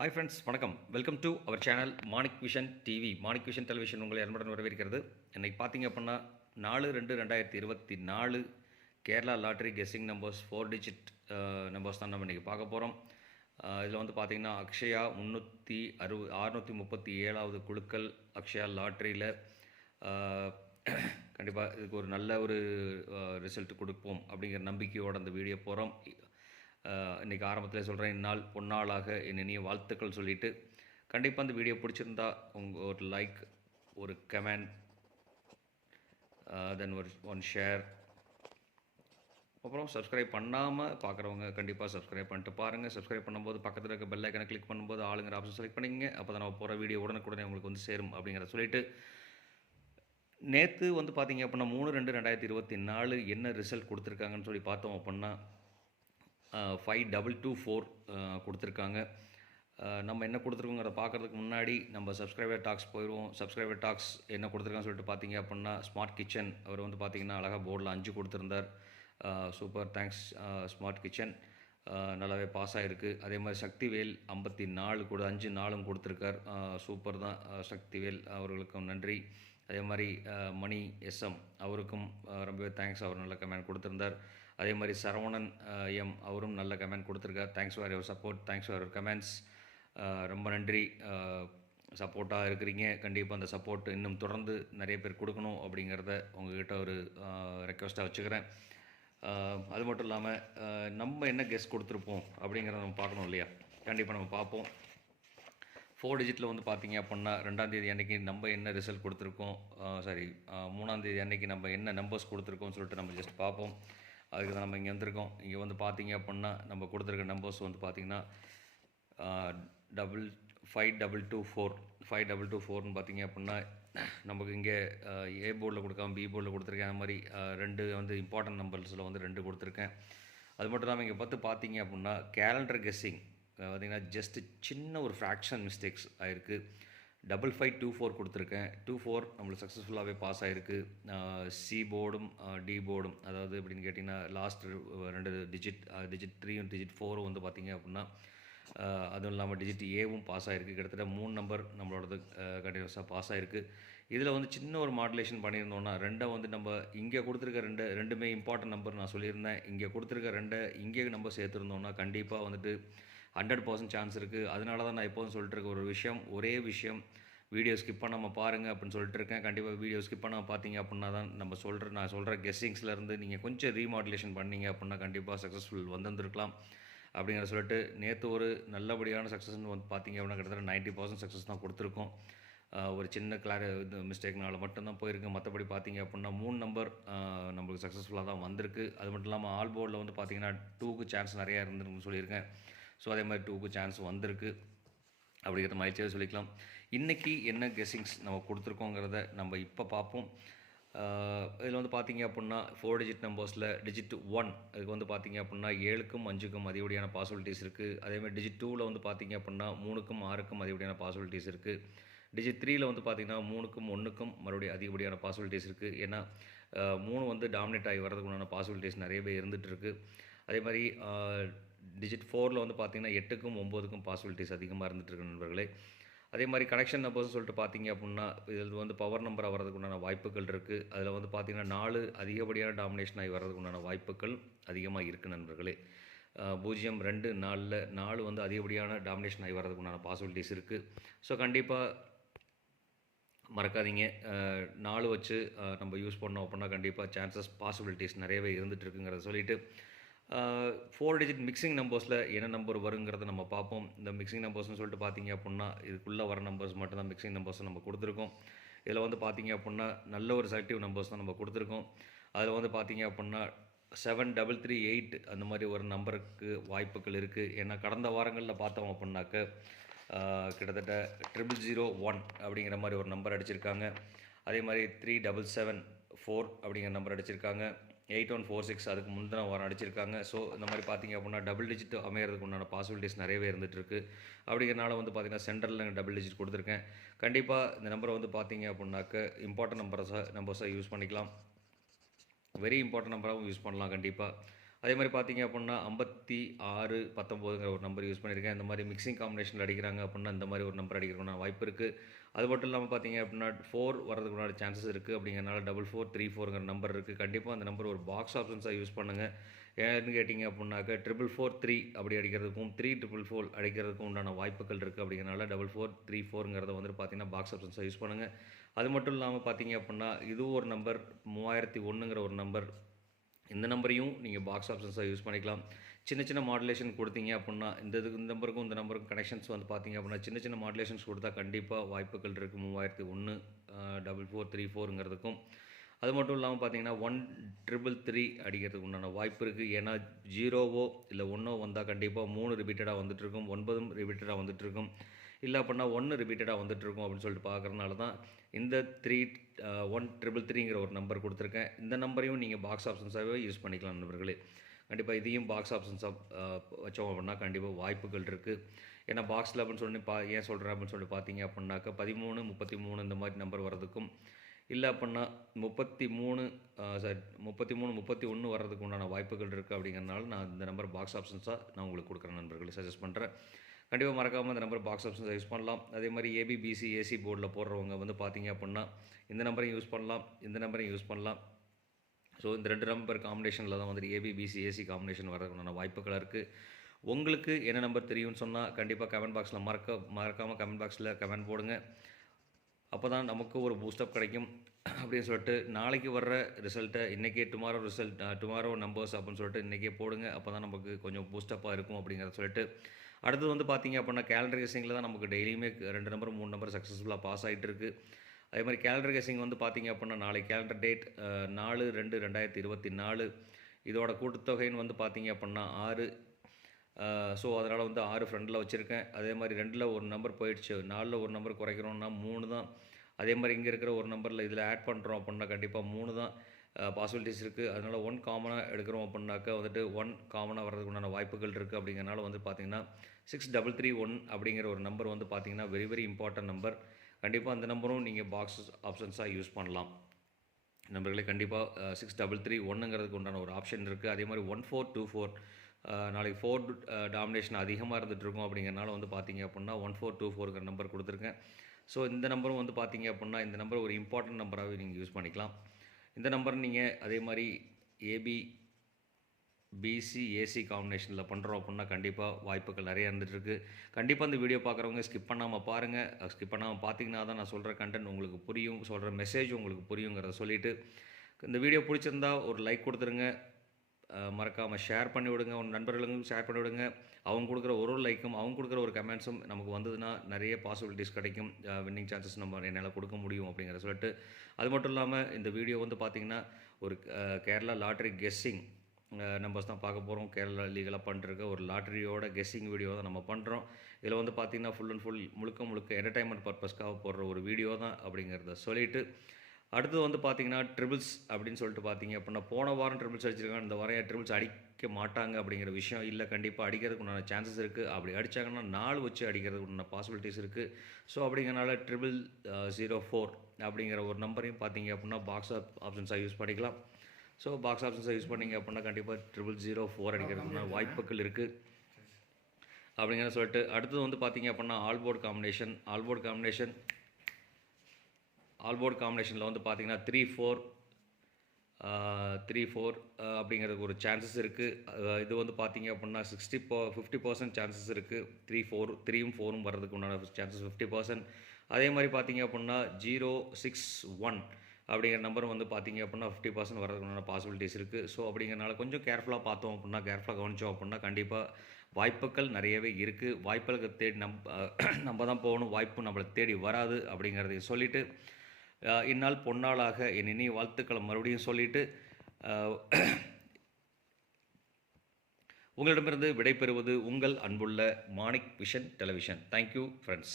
Hi friends, வணக்கம். Welcome to our channel Manik vision TV. Manik vision television உங்களை அன்புடன் வரவேற்கிறது. இன்றைக்கி பார்த்தீங்க அப்படின்னா 4/2/2024 Kerala lottery guessing numbers 4 digit numbers தான் நம்ம இன்றைக்கி பார்க்க போகிறோம். இதில் வந்து பார்த்திங்கன்னா அக்ஷயா 637வது குழுக்கள் அக்ஷயா லாட்ரியில் கண்டிப்பாக இதுக்கு ஒரு நல்ல ஒரு ரிசல்ட் கொடுப்போம் அப்படிங்கிற நம்பிக்கையோடு அந்த வீடியோ போகிறோம். இன்றைக்கி ஆரம்பத்தில் சொல்கிறேன், இந்நாள் பொன்னாளாக என் இனிய வாழ்த்துக்கள் சொல்லிவிட்டு கண்டிப்பாக அந்த வீடியோ பிடிச்சிருந்தா உங்கள் ஒரு லைக், ஒரு கமெண்ட், தென் ஒன் ஷேர், அப்புறம் சப்ஸ்கிரைப் பண்ணாமல் பார்க்குறவங்க கண்டிப்பாக சப்ஸ்கிரைப் பண்ணிட்டு பாருங்கள். சப்ஸ்கிரைப் பண்ணும்போது பக்கத்தில் இருக்க பெல் ஐக்கனை கிளிக் பண்ணும்போது ஆளுங்கிற ஆப்ஷன் செலக்ட் பண்ணிங்க. அப்போ தான் நம்ம போகிற வீடியோ உடனுக்குடனே உங்களுக்கு வந்து சேரும் அப்படிங்கிறத சொல்லிவிட்டு, நேற்று வந்து பார்த்திங்க அப்படின்னா 3/2/2024 என்ன ரிசல்ட் கொடுத்துருக்காங்கன்னு சொல்லி பார்த்தோம் அப்படின்னா 5224 கொடுத்துருக்காங்க. நம்ம என்ன கொடுத்துருக்கோங்கிறத பார்க்குறதுக்கு முன்னாடி நம்ம சப்ஸ்கிரைபர் டாக்ஸ் போயிடுவோம். சப்ஸ்கிரைபர் டாக்ஸ் என்ன கொடுத்துருக்கான்னு சொல்லிட்டு பார்த்தீங்க அப்படின்னா ஸ்மார்ட் கிச்சன் அவர் வந்து பார்த்திங்கன்னா அழகாக போர்டில் 5 கொடுத்துருந்தார். சூப்பர், தேங்க்ஸ் ஸ்மார்ட் கிச்சன், நல்லாவே பாஸ் ஆகிருக்கு. அதே மாதிரி சக்திவேல் 54 கூட 5 4 கொடுத்துருக்கார். சூப்பர் தான் சக்திவேல், அவர்களுக்கும் நன்றி. அதே மாதிரி மணி எஸ்எம் அவருக்கும் ரொம்பவே தேங்க்ஸ், அவர் நல்ல கமெண்ட் கொடுத்துருந்தார். அதே மாதிரி சரவணன் எம் அவரும் நல்ல கமெண்ட் கொடுத்துருக்கார். Thanks for your support, thanks for your comments, ரொம்ப நன்றி. சப்போர்ட்டாக இருக்கிறீங்க. கண்டிப்பாக அந்த சப்போர்ட் இன்னும் தொடர்ந்து நிறைய பேர் கொடுக்கணும் அப்படிங்கிறத உங்கள்கிட்ட ஒரு ரெக்வஸ்ட்டாக வச்சுக்கிறேன். அது மட்டும் இல்லாமல் நம்ம என்ன கெஸ் கொடுத்துருப்போம் அப்படிங்கிறத நம்ம பார்க்கணும் இல்லையா? கண்டிப்பாக நம்ம பார்ப்போம். 4 டிஜிட்டில் வந்து பார்த்திங்க அப்படின்னா 2ஆம் தேதி அன்றைக்கி நம்ம என்ன ரிசல்ட் கொடுத்துருக்கோம், 3ஆம் தேதி அன்றைக்கி நம்ம என்ன நம்பர்ஸ் கொடுத்துருக்கோம்னு சொல்லிட்டு நம்ம ஜஸ்ட் பார்ப்போம். அதுக்கு தான் நம்ம இங்கே வந்திருக்கோம். இங்கே வந்து பார்த்திங்க அப்படின்னா நம்ம கொடுத்துருக்க நம்பர்ஸ் வந்து பார்த்திங்கன்னா 5224 பார்த்திங்க அப்படின்னா நமக்கு இங்கே ஏ போர்டில் கொடுக்காம பி போர்டில் கொடுத்துருக்கேன். அந்த மாதிரி 2 வந்து இம்பார்ட்டன்ட் நம்பர்ஸில் வந்து 2 கொடுத்துருக்கேன். அது மட்டும் இல்லாமல் இங்கே பார்த்திங்க அப்படின்னா கேலண்டர் கெஸ்ஸிங் பார்த்திங்கன்னா ஜஸ்ட் சின்ன ஒரு ஃப்ராக்ஷன் மிஸ்டேக்ஸ் ஆகிருக்கு. 5524 கொடுத்துருக்கேன். 24 நம்மளுக்கு சக்ஸஸ்ஃபுல்லாகவே பாஸ் ஆகிருக்கு. சி போர்டும் டி போர்டும், அதாவது எப்படின்னு கேட்டிங்கன்னா லாஸ்ட் 2 டிஜிட், டிஜிட் 3யும் டிஜிட் 4ம் வந்து பார்த்திங்க அப்படின்னா அதுவும் இல்லாமல் டிஜிட் ஏவும் பாஸ் ஆகிருக்கு. கிட்டத்தட்ட 3 நம்பர் நம்மளோடது கண்டினியூஸாக பாஸ் ஆகிருக்கு. இதில் வந்து சின்ன ஒரு மாடுலேஷன் பண்ணியிருந்தோன்னா 2 வந்து நம்ம இங்கே கொடுத்துருக்க ரெண்டுமே இம்பார்ட்டன்ட் நம்பர் நான் சொல்லியிருந்தேன். இங்கே கொடுத்துருக்க 2 இங்கே நம்ம சேர்த்துருந்தோன்னா கண்டிப்பாக வந்துட்டு 100% சான்ஸ் இருக்குது. அதனால தான் நான் எப்போதும் சொல்லிட்டு இருக்க ஒரு விஷயம், ஒரே விஷயம், வீடியோ ஸ்கிப் பண்ணாமல் பாருங்கள் அப்படின்னு சொல்லிட்டு இருக்கேன். கண்டிப்பாக வீடியோ ஸ்கிப் பண்ணாமல் பார்த்தீங்க அப்படின்னா தான் நான் சொல்கிற கெஸ்ஸிங்ஸ்லேருந்து நீங்கள் கொஞ்சம் ரீமாடுலேஷன் பண்ணீங்க அப்படின்னா கண்டிப்பாக சக்ஸஸ்ஃபுல் வந்துருக்கலாம் அப்படிங்கிற சொல்லிட்டு, நேற்று ஒரு நல்லபடியான சக்ஸஸ்ன்னு வந்து பார்த்திங்க அப்படின்னா கிட்டத்தட்ட 90% சக்ஸஸ் தான் கொடுத்துருக்கோம். ஒரு சின்ன இது மிஸ்டேக்னால மட்டும்தான் போயிருக்கு. மற்றபடி பார்த்திங்க அப்படின்னா 3 நம்பர் நம்மளுக்கு சக்ஸஸ்ஃபுல்லாக தான் வந்திருக்கு. அது மட்டும் இல்லாமல் ஆல் போர்டில் வந்து பார்த்திங்கன்னா 2க்கு சான்ஸ் நிறையா இருந்துருக்குன்னு சொல்லியிருக்கேன். ஸோ அதே மாதிரி 2க்கு சான்ஸ் வந்திருக்கு அப்படிங்கிற மகிழ்ச்சியாக சொல்லிக்கலாம். இன்றைக்கி என்ன கெஸ்ஸிங்ஸ் நம்ம கொடுத்துருக்கோங்கிறத நம்ம இப்போ பார்ப்போம். இதில் வந்து பார்த்திங்க அப்படின்னா 4 டிஜிட் நம்பர்ஸில் டிஜிட் 1 இதுக்கு வந்து பார்த்திங்க அப்படின்னா 7க்கும் 5க்கும் அதிகப்படியான பாசிபிலிட்டிஸ் இருக்குது. அதேமாதிரி டிஜிட் 2வில் வந்து பார்த்திங்க அப்படின்னா 3க்கும் 6க்கும் அதிகப்படியான பாசிபிலிட்டிஸ் இருக்குது. டிஜிட் 3யில் வந்து பார்த்திங்கன்னா 3க்கும் 1க்கும் மறுபடியும் அதிகப்படியான பாசிபிலிட்டிஸ் இருக்குது. ஏன்னா 3 வந்து டாமினேட் ஆகி வரதுக்கு உண்டான பாசிபிலிட்டிஸ் நிறையவே இருந்துகிட்ருக்கு. அதே மாதிரி டிஜிட் 4ல் வந்து பார்த்திங்கன்னா 8க்கும் 9க்கும் பாசிபிலிட்டிஸ் அதிகமாக இருந்துகிட்ருக்கு நண்பர்களே. அதே மாதிரி கனெக்ஷன் நம்பர்ஸ் சொல்லிட்டு பார்த்திங்க அப்படின்னா இதில் வந்து பவர் நம்பராக வரதுக்கு உண்டான வாய்ப்புகள் இருக்குது. அதில் வந்து பார்த்திங்கன்னா 4 அதிகப்படியான டாமினேஷன் ஆகி வரதுக்கு உண்டான வாய்ப்புகள் அதிகமாக இருக்குது நண்பர்களே. 0, 2, 4 வந்து அதிகப்படியான டாமினேஷன் ஆகி வரதுக்கு உண்டான பாசிபிலிட்டிஸ் இருக்குது. ஸோ கண்டிப்பாக மறக்காதீங்க, 4 வச்சு நம்ம யூஸ் பண்ணோம் அப்படின்னா கண்டிப்பாக சான்சஸ் பாசிபிலிட்டிஸ் நிறையவே இருந்துகிட்ருக்குங்கிறத சொல்லிவிட்டு 4 டிஜிட் மிக்சிங் நம்பர்ஸில் என்ன நம்பர் வருங்கிறத நம்ம பார்ப்போம். இந்த மிக்சிங் நம்பர்ஸ்னு சொல்லிட்டு பார்த்திங்க அப்படின்னா இதுக்குள்ளே வர நம்பர்ஸ் மட்டும் தான் மிக்சிங் நம்பர்ஸ் நம்ம கொடுத்துருக்கோம். இதில் வந்து பார்த்திங்க அப்படின்னா நல்ல ஒரு செலக்டிவ் நம்பர்ஸ் தான் நம்ம கொடுத்துருக்கோம். அதில் வந்து பார்த்திங்க அப்படின்னா 7338 அந்த மாதிரி ஒரு நம்பருக்கு வாய்ப்புகள் இருக்குது. ஏன்னா கடந்த வாரங்களில் பார்த்தோம் அப்படின்னாக்க கிட்டத்தட்ட 0001 அப்படிங்கிற மாதிரி ஒரு நம்பர் அடிச்சிருக்காங்க. அதே மாதிரி 3774 அப்படிங்கிற நம்பர் அடிச்சிருக்காங்க. 8146 அதுக்கு முந்தின வாரம் அடிச்சிருக்காங்க. ஸோ இந்த மாதிரி பார்த்திங்க அப்படின்னா டபுள் டிஜிட் அமைகிறதுக்கு உண்டான பாசிபிலிட்டிஸ் நிறையவே இருந்துகிட்ருக்கு. அப்படிங்கிறனால வந்து பார்த்திங்கன்னா சென்டரில் டபுள் டிஜிட் கொடுத்துருக்கேன். கண்டிப்பாக இந்த நம்பரை வந்து பார்த்திங்க அப்படின்னாக்க இம்பார்ட்டன்ட் நம்பர்ஸாக யூஸ் பண்ணிக்கலாம். வெரி இம்பார்ட்டன்ட் நம்பராகவும் யூஸ் பண்ணலாம் கண்டிப்பாக. அதே மாதிரி பார்த்தீங்க அப்படின்னா 5619ங்கிற ஒரு நம்பர் யூஸ் பண்ணியிருக்கேன். இந்த மாதிரி மிக்சிங் காம்பினேஷனில் அடிக்கிறாங்க அப்படின்னா இந்த மாதிரி ஒரு நம்பர் அடிக்கிறதுக்கான வாய்ப்பு இருக்குது. அது மட்டும் இல்லாமல் பார்த்தீங்க அப்படின்னா 4 வரதுக்குண்டான சான்சஸ் இருக்குது. அப்படிங்கிறனால 4434ங்கிற நம்பர் இருக்குது. கண்டிப்பாக அந்த நம்பர் ஒரு பாக்ஸ் ஆப்ஷன்ஸாக யூஸ் பண்ணுங்கள். ஏன்னு கேட்டிங்க அப்படின்னாக்க 4443 அப்படி அடிக்கிறதுக்கும் 3444 அடிக்கிறதுக்கும் உண்டான வாய்ப்புகள் இருக்குது. அப்படிங்கிறனால 4434ங்கிறத வந்து பார்த்தீங்கன்னா பாக்ஸ் ஆப்ஷன்ஸாக யூஸ் பண்ணுங்கள். அது மட்டும் இல்லாமல் பார்த்தீங்க அப்படின்னா இதுவும் ஒரு நம்பர் 3001ங்கிற ஒரு நம்பர். இந்த நம்பரையும் நீங்கள் பாக்ஸ் ஆப்ஷன்ஸாக யூஸ் பண்ணிக்கலாம். சின்ன சின்ன மாடுலேஷன் கொடுத்தீங்க அப்படின்னா இந்த நம்பருக்கும் இந்த நம்பருக்கும் கனெக்ஷன்ஸ் வந்து பார்த்தீங்க அப்படின்னா சின்ன சின்ன மாடுலேஷன்ஸ் கொடுத்தா கண்டிப்பாக வாய்ப்புகள் இருக்குது 3001 4434ங்கிறதுக்கும். அது மட்டும் இல்லாமல் பார்த்தீங்கன்னா 1333 அடிக்கிறதுக்கு உண்டான வாய்ப்பு இருக்குது. ஏன்னா 0வோ இல்லை 1ஓ வந்தால் கண்டிப்பாக 3 ரிப்பீட்டடாக வந்துட்டுருக்கும், 9ம் ரிப்பீட்டடாக வந்துட்டுருக்கும், இல்லை அப்படின்னா 1 ரிப்பீட்டடாக வந்துட்டுருக்கும் அப்படின்னு சொல்லிட்டு பார்க்குறதுனால தான் இந்த 1333ங்கிற ஒரு நம்பர் கொடுத்துருக்கேன். இந்த நம்பரையும் நீங்கள் பாக்ஸ் ஆப்ஷன்ஸாகவே யூஸ் பண்ணிக்கலாம் நண்பர்களே. கண்டிப்பாக இதையும் பாக்ஸ் ஆப்ஷன்ஸாக வச்சோம் அப்படின்னா கண்டிப்பாக வாய்ப்புகள் இருக்குது. ஏன்னா பாக்ஸில் அப்படின்னு சொல்லி ஏன் சொல்கிறேன் அப்படின்னு சொல்லி பார்த்தீங்க அப்படின்னாக்கா 13 33 இந்த மாதிரி நம்பர் வர்றதுக்கும், இல்லை அப்படின்னா 33 31 வர்றதுக்கு உண்டான வாய்ப்புகள் இருக்குது. அப்படிங்கிறனால நான் இந்த நம்பர் பாக்ஸ் ஆப்ஷன்ஸாக நான் உங்களுக்கு கொடுக்குறேன் நண்பர்களே, சஜஸ்ட் பண்ணுறேன். கண்டிப்பாக மறக்காமல் இந்த நம்பர் பாக்ஸ் ஆப்ஷன்ஸை யூஸ் பண்ணலாம். அதே மாதிரி ஏபிபிசி ஏசி போர்டில் போடுறவங்க வந்து பார்த்தீங்க அப்படின்னா இந்த நம்பரையும் யூஸ் பண்ணலாம், இந்த நம்பரையும் யூஸ் பண்ணலாம். ஸோ இந்த 2 நம்பர் காம்பினேஷனில் தான் வந்துட்டு ஏபிபிசி ஏசி காம்பினேஷன் வரதுக்கான வாய்ப்புகள் இருக்குது. உங்களுக்கு என்ன நம்பர் தெரியும்னு சொன்னால் கண்டிப்பாக கமெண்ட் பாக்ஸில் மறக்காமல் கமெண்ட் பாக்ஸில் கமெண்ட் போடுங்க. அப்போ தான் நமக்கு ஒரு பூஸ்டப் கிடைக்கும். அப்படின்னு சொல்லிட்டு நாளைக்கு வர்ற ரிசல்ட்டை இன்றைக்கே டுமாரோ நம்பர்ஸ் அப்படின்னு சொல்லிட்டு இன்றைக்கே போடுங்க. அப்போ தான் நமக்கு கொஞ்சம் பூஸ்டப்பாக இருக்கும் அப்படிங்கிறத சொல்லிட்டு, அடுத்தது வந்து பார்த்தீங்க அப்படின்னா கேலண்டர் கெஸ்ஸிங்கில் தான் நமக்கு டெய்லியுமே 2 நம்பர் 3 நம்பர் சக்ஸஸ்ஃபுல்லாக பாஸ் ஆகிட்டு இருக்குது. அதே மாதிரி கேலண்டர் கெஸ்ஸிங் வந்து பார்த்தீங்க அப்படின்னா நாளைக்கு கேலண்டர் டேட் 4/2/2024. இதோட கூட்டுத்தொகைன்னு வந்து பார்த்தீங்க அப்படின்னா 6. ஸோ அதனால் வந்து 6 ஃப்ரெண்டில் வச்சுருக்கேன். அதே மாதிரி 2ல் ஒரு நம்பர் போயிடுச்சு, 4ல் ஒரு நம்பர் குறைக்கிறோம்னா 3 தான். அதே மாதிரி இங்கே இருக்கிற ஒரு நம்பரில் இதில் ஆட் பண்ணுறோம் அப்படின்னா கண்டிப்பாக 3 தான் பாசிபிலிட்டிஸ் இருக்குது. அதனால் 1 காமனாக எடுக்கிறோம் அப்படின்னாக்கா வந்துட்டு 1 காமனாக வர்றதுக்கு உண்டான வாய்ப்புகள் இருக்குது. அப்படிங்கிறனால வந்து பார்த்திங்கன்னா 6331 அப்படிங்கிற ஒரு நம்பர் வந்து பார்த்திங்கன்னா வெரி வெரி இம்பார்ட்டன்ட் நம்பர். கண்டிப்பாக அந்த நம்பரும் நீங்கள் பாக்ஸ் ஆப்ஷன்ஸாக யூஸ் பண்ணலாம் நண்பர்களே. கண்டிப்பாக 6331ங்கிறதுக்கு உண்டான ஒரு ஆப்ஷன் இருக்குது. அதே மாதிரி 1424 நாளைக்கு 4 டாமினேஷன் அதிகமாக இருந்துகிட்ருக்கும். அப்படிங்கிறனால வந்து பார்த்தீங்க அப்படின்னா 1424ங்கிற நம்பர் கொடுத்துருக்கேன். ஸோ இந்த நம்பரும் வந்து பார்த்தீங்க அப்படின்னா இந்த நம்பர் ஒரு இம்பார்ட்டன்ட் நம்பராகவே நீங்கள் யூஸ் பண்ணிக்கலாம். இந்த நம்பர் நீங்கள் அதே மாதிரி ஏபிபிசி ஏசி காம்பினேஷனில் பண்ணுறோம் அப்படின்னா கண்டிப்பாக வாய்ப்புகள் நிறைய இருந்துகிட்ருக்கு. கண்டிப்பாக இந்த வீடியோ பார்க்குறவங்க ஸ்கிப் பண்ணாமல் பாருங்கள். ஸ்கிப் பண்ணாமல் பார்த்தீங்கன்னா தான் நான் சொல்கிற கண்டென்ட் உங்களுக்கு புரியும், சொல்கிற மெசேஜ் உங்களுக்கு புரியுங்கிறத சொல்லிவிட்டு, இந்த வீடியோ பிடிச்சிருந்தா ஒரு லைக் கொடுத்துருங்க. மறக்காமல் ஷேர் பண்ணி விடுங்க, உங்கள் நண்பர்களுக்கும் ஷேர் பண்ணி விடுங்க. அவங்க கொடுக்குற ஒரு லைக்கும் அவங்க கொடுக்குற ஒரு கமெண்ட்ஸும் நமக்கு வந்ததுன்னா நிறைய பாசிபிலிட்டிஸ் கிடைக்கும், வின்னிங் சான்சஸ் நம்ம என்னால் கொடுக்க முடியும் அப்படிங்கிற சொல்லிட்டு. அது மட்டும் இல்லாமல் இந்த வீடியோ வந்து பார்த்திங்கன்னா ஒரு கேரளா லாட்ரி கெஸ்ஸிங் நம்பர்ஸ் தான் பார்க்க போகிறோம். கேரளா லீகலாக பண்ணிருக்க ஒரு லாட்ரியோட கெஸ்ஸிங் வீடியோ தான் நம்ம பண்ணுறோம். இதில் வந்து பார்த்திங்கன்னா ஃபுல் அண்ட் ஃபுல் முழுக்க என்டர்டைன்மெண்ட் பர்பஸ்க்காக போடுற ஒரு வீடியோ தான் அப்படிங்கிறத சொல்லிவிட்டு, அடுத்தது வந்து பார்த்தீங்கன்னா ட்ரிபிள்ஸ் அப்படின்னு சொல்லிட்டு பார்த்தீங்க அப்படின்னா போன வாரம் ட்ரிபிள்ஸ் அடிச்சிருக்காங்க, இந்த வாரம் ட்ரிபிள்ஸ் அடிக்க மாட்டாங்க அப்படிங்கிற விஷயம் இல்லை. கண்டிப்பாக அடிக்கிறதுக்கு உண்டான சான்சஸ் இருக்குது. அப்படி அடித்தாங்கன்னா 4 வச்சு அடிக்கிறதுக்கு உண்டான பாசிபிலிட்டிஸ் இருக்குது. ஸோ அப்படிங்கிறனால 0004 அப்படிங்கிற ஒரு நம்பரையும் பார்த்தீங்க அப்படின்னா பாக்ஸ் ஆப்ஷன்ஸாக யூஸ் பண்ணிக்கலாம். ஸோ பாக்ஸ் ஆப்ஷன்ஸாக யூஸ் பண்ணிங்க அப்படின்னா கண்டிப்பாக 0004 அடிக்கிறதுக்குண்டான வாய்ப்புகள் இருக்குது அப்படிங்கிற சொல்லிட்டு, அடுத்தது வந்து பார்த்தீங்க அப்படின்னா ஆல்போர்ட் காம்பினேஷனில் வந்து பார்த்தீங்கன்னா 3-4 அப்படிங்கிறதுக்கு ஒரு சான்சஸ் இருக்குது. இது வந்து பார்த்தீங்க அப்படின்னா 50% சான்சஸ் இருக்குது. 3யும் 4ம் வர்றதுக்கு உண்டான சான்சஸ் 50%. அதே மாதிரி பார்த்தீங்க அப்படின்னா 061 அப்படிங்கிற நம்பர் வந்து பார்த்தீங்க அப்படின்னா 50% வர்றதுக்கு உண்டான பாசிபிலிட்டிஸ் இருக்குது. ஸோ அப்படிங்கிறனால கொஞ்சம் கேர்ஃபுல்லாக பார்த்தோம் அப்படின்னா, கேர்ஃபுல்லாக கவனித்தோம் அப்படின்னா கண்டிப்பாக வாய்ப்புகள் நிறையவே இருக்குது. வாய்ப்புகளுக்கு தேடி நம்ம தான் போகணும், வாய்ப்பு நம்மளை தேடி வராது அப்படிங்கிறதையும் சொல்லிவிட்டு, இந்நாள் பொன்னாளாக என் இனிய வாழ்த்துக்களை மறுபடியும் சொல்லிவிட்டு உங்களிடமிருந்து விடைபெறுவது உங்கள் அன்புள்ள Manik vision television. Thank you friends.